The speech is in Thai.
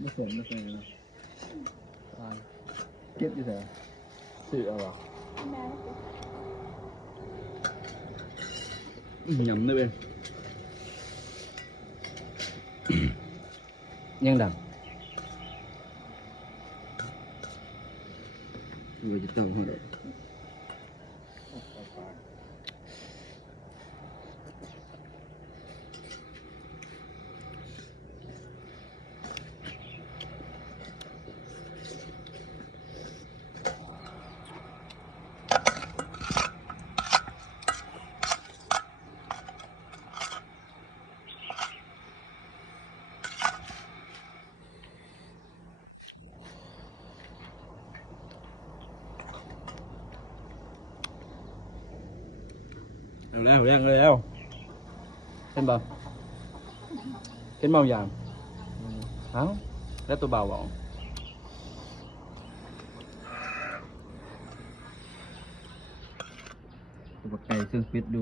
ไม่เสร็จไม่เสร็จนะเก็บอยู่แถวสื่อเอาหรอหยำได้เว้ยยังดังดูจะต้องหัวเด็ดแล้วเห็นบ่เห็นเบาอย่างเอ้าแล้วตัวเบาบ่ตัวไก่ซึ่งฟิตดู